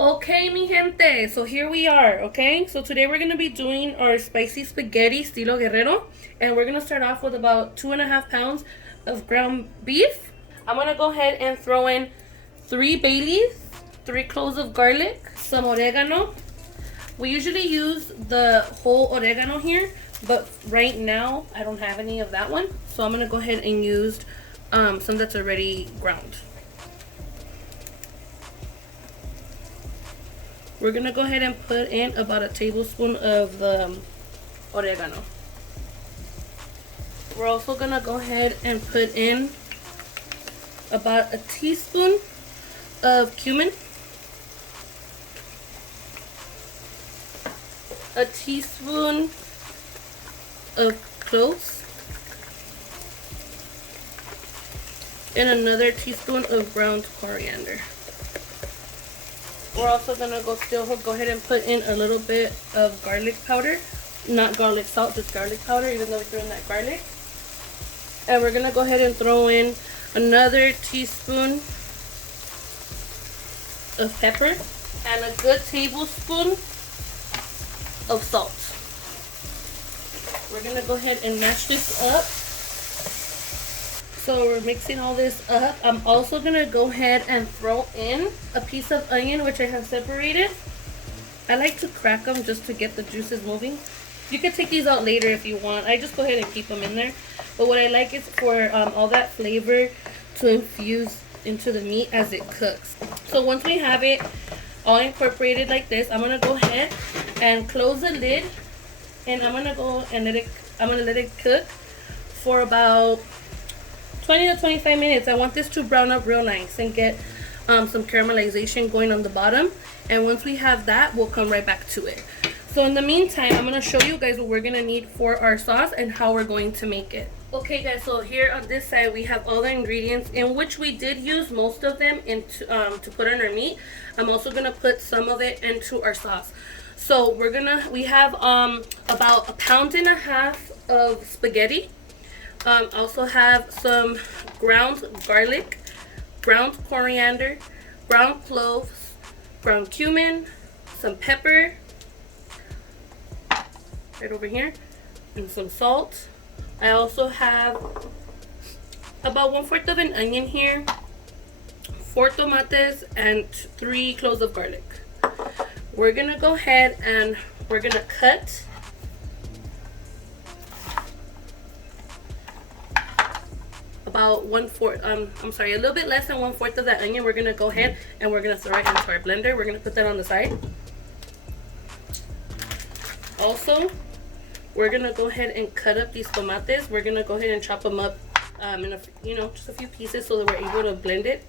Okay, mi gente, so here we are, okay? So today we're going to be doing our spicy spaghetti estilo Guerrero, and we're going to start off with about 2.5 pounds of ground beef. I'm going to go ahead and throw in 3 bay leaves, 3 cloves of garlic, some oregano. We usually use the whole oregano here, but right now I don't have any of that one, so I'm going to go ahead and use some that's already ground. We're going to go ahead and put in about a tablespoon of the oregano. We're also going to go ahead and put in about a teaspoon of cumin, a teaspoon of cloves, and another teaspoon of ground coriander. We're also gonna go ahead and put in a little bit of garlic powder, not garlic salt, just garlic powder, even though we threw in that garlic. And we're gonna go ahead and throw in another teaspoon of pepper and a good tablespoon of salt. We're gonna go ahead and mash this up. So we're mixing all this up. I'm also gonna go ahead and throw in a piece of onion, which I have separated. I like to crack them just to get the juices moving. You can take these out later if you want. I just go ahead and keep them in there. But what I like is for all that flavor to infuse into the meat as it cooks. So once we have it all incorporated like this, I'm gonna go ahead and close the lid, and I'm gonna let it cook for about 20 to 25 minutes. I want this to brown up real nice and get some caramelization going on the bottom. And once we have that, we'll come right back to it. So in the meantime, I'm going to show you guys what we're going to need for our sauce and how we're going to make it. Okay guys, so here on this side we have all the ingredients, in which we did use most of them into to put on our meat. I'm also going to put some of it into our sauce. So we have about 1.5 pounds of spaghetti. Also have some ground garlic, ground coriander, ground cloves, ground cumin, some pepper right over here, and some salt. I also have about 1/4 of an onion here, 4 tomates, and 3 cloves of garlic. We're gonna go ahead and we're gonna cut about a little bit less than 1/4 of that onion. We're gonna go ahead and we're gonna throw it into our blender. We're gonna put that on the side. Also, we're gonna go ahead and cut up these tomates. We're gonna go ahead and chop them up in just a few pieces so that we're able to blend it.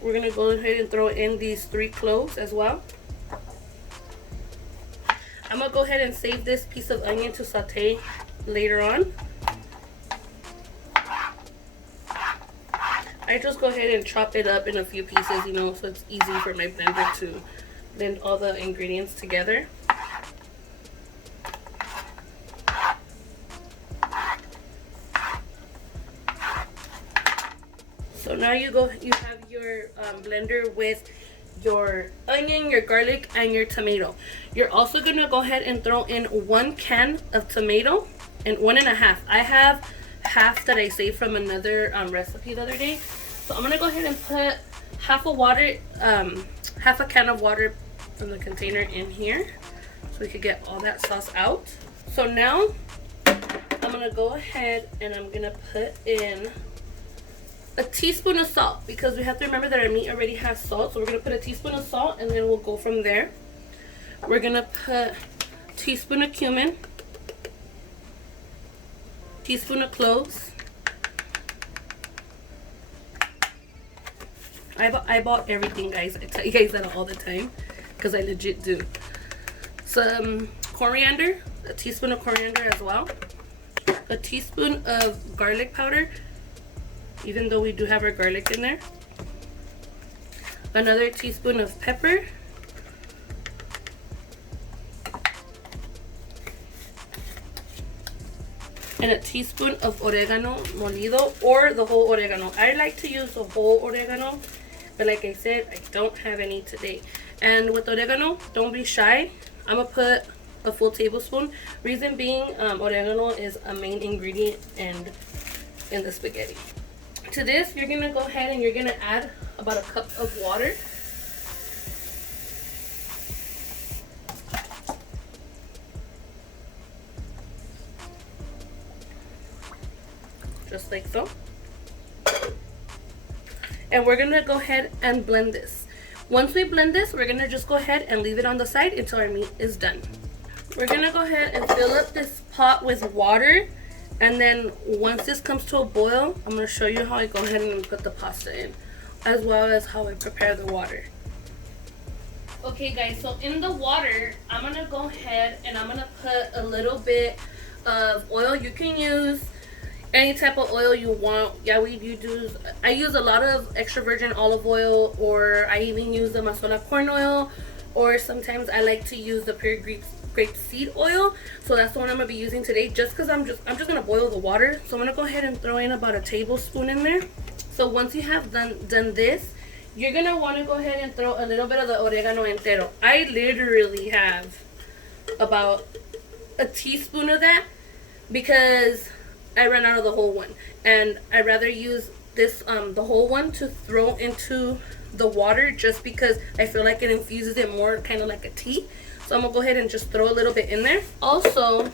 We're gonna go ahead and throw in these 3 cloves as well. I'm gonna go ahead and save this piece of onion to saute later on. I just go ahead and chop it up in a few pieces, so it's easy for my blender to blend all the ingredients together. So now you have your blender with your onion, your garlic, and your tomato. You're also gonna go ahead and throw in 1 can of tomato and 1.5. I have half that I saved from another recipe the other day. So I'm gonna go ahead and put half a can of water from the container in here so we could get all that sauce out. So now I'm gonna go ahead and I'm gonna put in a teaspoon of salt, because we have to remember that our meat already has salt. So we're going to put a teaspoon of salt, and then we'll go from there. We're going to put a teaspoon of cumin, teaspoon of cloves. I bought everything, guys. I tell you guys that all the time because I legit do. Some coriander, a teaspoon of coriander as well. A teaspoon of garlic powder, even though we do have our garlic in there. Another teaspoon of pepper. and a teaspoon of oregano molido, or the whole oregano. I like to use the whole oregano, but like I said, I don't have any today. And with oregano, don't be shy. I'm gonna put a full tablespoon. Reason being, oregano is a main ingredient in the spaghetti. To this, you're gonna go ahead and you're gonna add about a cup of water. Just like so. And we're gonna go ahead and blend this. Once we blend this, we're gonna just go ahead and leave it on the side until our meat is done. We're gonna go ahead and fill up this pot with water, and then once this comes to a boil, I'm gonna show you how I go ahead and put the pasta in, as well as how I prepare the water. Okay guys, so in the water, I'm gonna go ahead and I'm gonna put a little bit of oil. You can use any type of oil you want. Yeah, I use a lot of extra virgin olive oil, or I even use the masola corn oil, or sometimes I like to use the pure grape seed oil. So that's the one I'm gonna be using today, just because I'm just gonna boil the water. So I'm gonna go ahead and throw in about a tablespoon in there. So once you have done this, you're gonna want to go ahead and throw a little bit of the oregano entero. I literally have about a teaspoon of that because I ran out of the whole one, and I'd rather use this the whole one to throw into the water, just because I feel like it infuses it more, kind of like a tea. So I'm gonna go ahead and just throw a little bit in there. Also,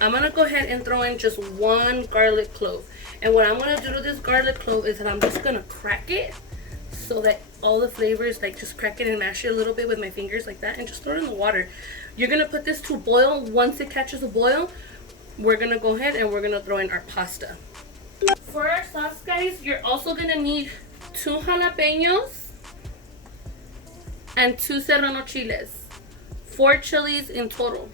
I'm gonna go ahead and throw in just one garlic clove. And what I'm gonna do to this garlic clove is that I'm just gonna crack it, so that all the flavors, like, just crack it and mash it a little bit with my fingers like that, and just throw it in the water. You're gonna put this to boil. Once it catches a boil, we're gonna go ahead and we're gonna throw in our pasta. For our sauce, guys, you're also gonna need 2 jalapenos and 2 serrano chiles. 4 chilies in total.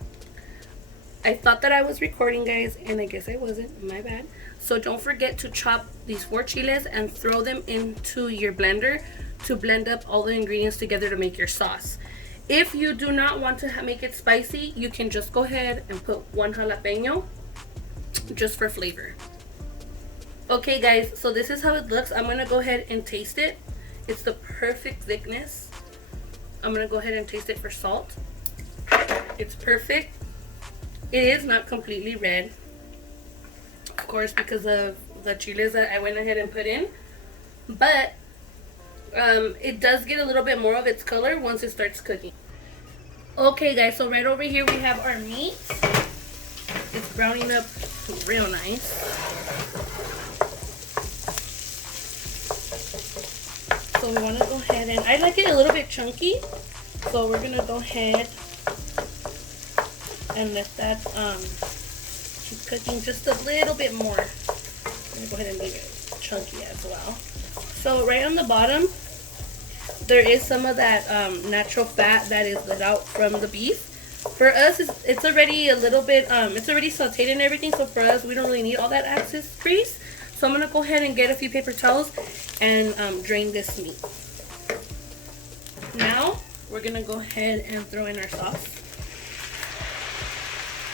I thought that I was recording, guys, and I guess I wasn't. My bad. So don't forget to chop these 4 chiles and throw them into your blender to blend up all the ingredients together to make your sauce. If you do not want to make it spicy, you can just go ahead and put 1 jalapeno just for flavor. Okay guys, so this is how it looks. I'm gonna go ahead and taste it. It's the perfect thickness. I'm gonna go ahead and taste it for salt. It's perfect. It is not completely red, of course, because of the chiles that I went ahead and put in, but it does get a little bit more of its color once it starts cooking. Okay guys, so right over here we have our meat. It's browning up real nice. So we want to go ahead, and I like it a little bit chunky, so we're gonna go ahead and let that keep cooking just a little bit more. I'm gonna go ahead and leave it chunky as well. So right on the bottom, there is some of that natural fat that is let out from the beef. For us, it's already a little bit, it's already sauteed and everything, so for us, we don't really need all that excess grease. So I'm going to go ahead and get a few paper towels and drain this meat. Now, we're going to go ahead and throw in our sauce.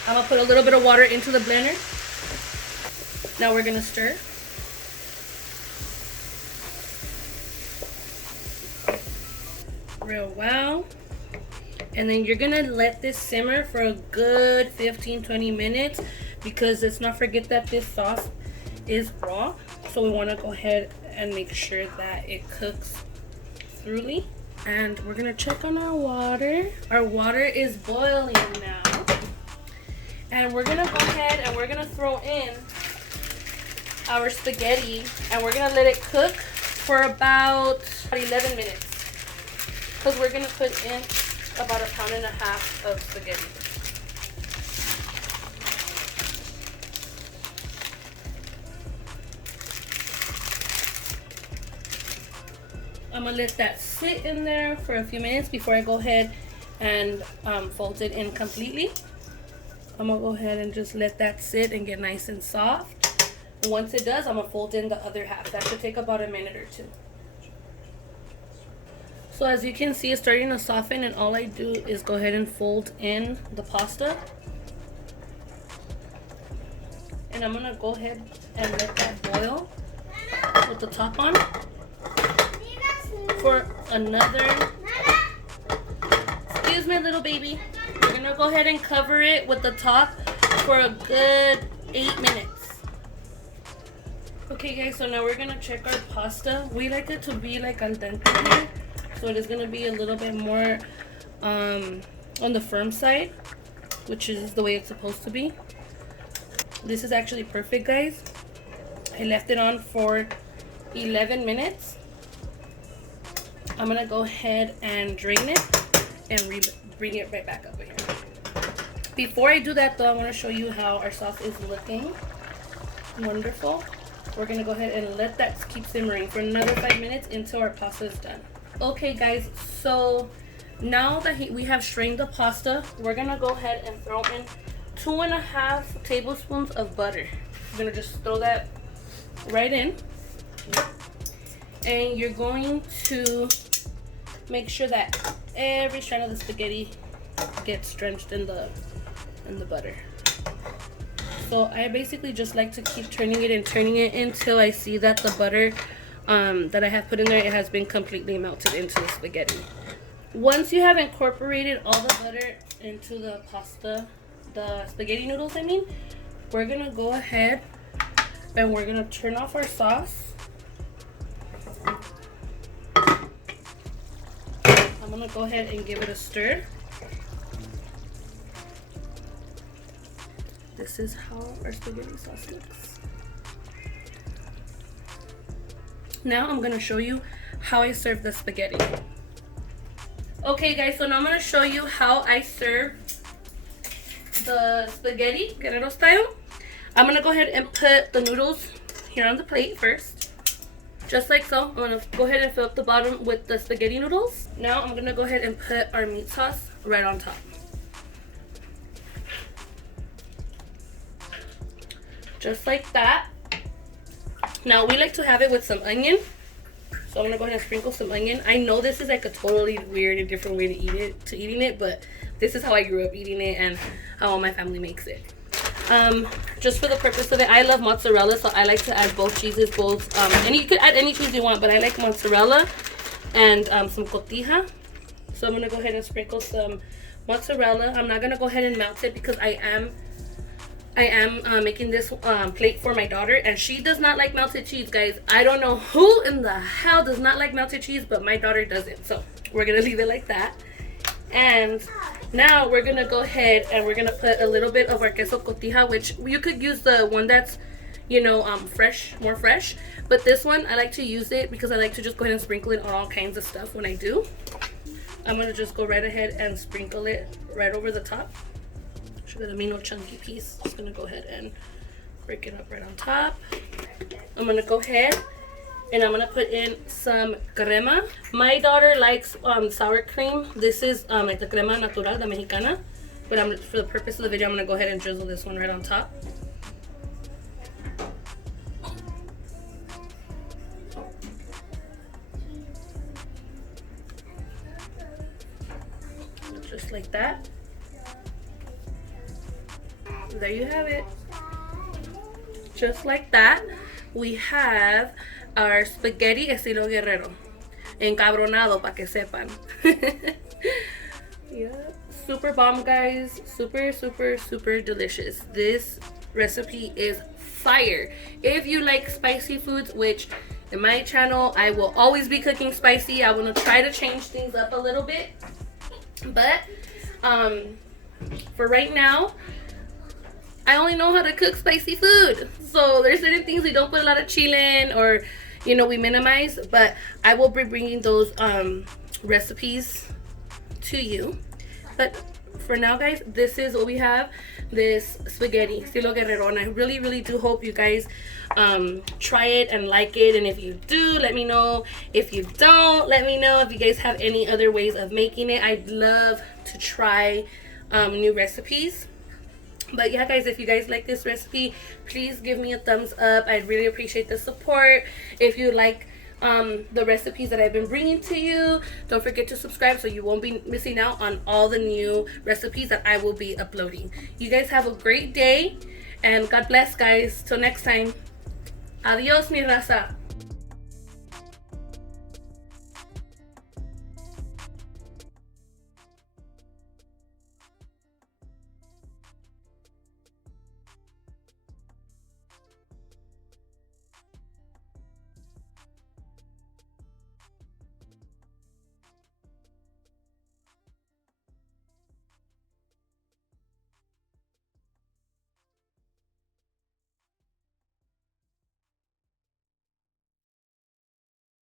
I'm going to put a little bit of water into the blender. Now we're going to stir. Real well. And then you're gonna let this simmer for a good 15-20 minutes, because let's not forget that this sauce is raw, so we want to go ahead and make sure that it cooks thoroughly. And we're gonna check on our water. Our water is boiling now, and we're gonna go ahead and we're gonna throw in our spaghetti, and we're gonna let it cook for about 11 minutes. Because we're going to put in about 1.5 pounds of spaghetti. I'm going to let that sit in there for a few minutes before I go ahead and fold it in completely. I'm going to go ahead and just let that sit and get nice and soft. And once it does, I'm going to fold in the other half. That should take about a minute or two. So as you can see, it's starting to soften, and all I do is go ahead and fold in the pasta. And I'm gonna go ahead and let that boil with the top on for another, excuse me little baby, we're gonna go ahead and cover it with the top for a good 8 minutes. Okay guys, so now we're gonna check our pasta. We like it to be like al dente, so it is gonna be a little bit more on the firm side, which is the way it's supposed to be. This is actually perfect, guys. I left it on for 11 minutes. I'm gonna go ahead and drain it and bring it right back up here. Before I do that though, I want to show you how our sauce is looking. Wonderful. We're gonna go ahead and let that keep simmering for another 5 minutes until our pasta is done. Okay guys, so now that we have strained the pasta, we're gonna go ahead and throw in 2.5 tablespoons of butter. I'm gonna just throw that right in, and you're going to make sure that every strand of the spaghetti gets drenched in the butter. So I basically just like to keep turning it until I see that the butter that I have put in there, it has been completely melted into the spaghetti. Once you have incorporated all the butter into the pasta, the spaghetti noodles I mean, we're gonna go ahead and we're gonna turn off our sauce. I'm gonna go ahead and give it a stir. This is how our spaghetti sauce looks. Now I'm gonna show you how I serve the spaghetti. Okay guys, so now I'm gonna show you how I serve the spaghetti, Guerrero style. I'm gonna go ahead and put the noodles here on the plate first. Just like so. I'm gonna go ahead and fill up the bottom with the spaghetti noodles. Now I'm gonna go ahead and put our meat sauce right on top. Just like that. Now we like to have it with some onion. So I'm gonna go ahead and sprinkle some onion. I know this is like a totally weird and different way to eating it, but this is how I grew up eating it and how my family makes it. Just for the purpose of it, I love mozzarella, so I like to add both cheeses, and you could add any cheese you want, but I like mozzarella and some cotija. So I'm gonna go ahead and sprinkle some mozzarella. I'm not gonna go ahead and melt it because I am making this plate for my daughter, and she does not like melted cheese, guys. I don't know who in the hell does not like melted cheese, but my daughter doesn't. So we're gonna leave it like that. And now we're gonna go ahead and we're gonna put a little bit of our queso cotija, which you could use the one that's, you know, fresh, more fresh. But this one, I like to use it because I like to just go ahead and sprinkle it on all kinds of stuff when I do. I'm gonna just go right ahead and sprinkle it right over the top. Should have a mean little chunky piece. Just gonna go ahead and break it up right on top. I'm gonna go ahead and I'm gonna put in some crema. My daughter likes sour cream. This is like the crema natural, the mexicana. But for the purpose of the video, I'm gonna go ahead and drizzle this one right on top. Just like that. There you have it. Just like that, we have our spaghetti estilo Guerrero. Encabronado, pa' que sepan. Yeah. Super bomb, guys. Super, super, super delicious. This recipe is fire. If you like spicy foods, which in my channel, I will always be cooking spicy. I want to try to change things up a little bit. But, for right now, I only know how to cook spicy food. So there's certain things we don't put a lot of chile in, or, you know, we minimize. But I will be bringing those recipes to you. But for now, guys, this is what we have. This spaghetti estilo Guerrero, and I really, really do hope you guys try it and like it. And if you do, let me know. If you don't, let me know. If you guys have any other ways of making it, I'd love to try new recipes. But yeah, guys, if you guys like this recipe, please give me a thumbs up. I'd really appreciate the support. If you like the recipes that I've been bringing to you, don't forget to subscribe so you won't be missing out on all the new recipes that I will be uploading. You guys have a great day, And God bless, guys. Till next time. Adios, mi raza.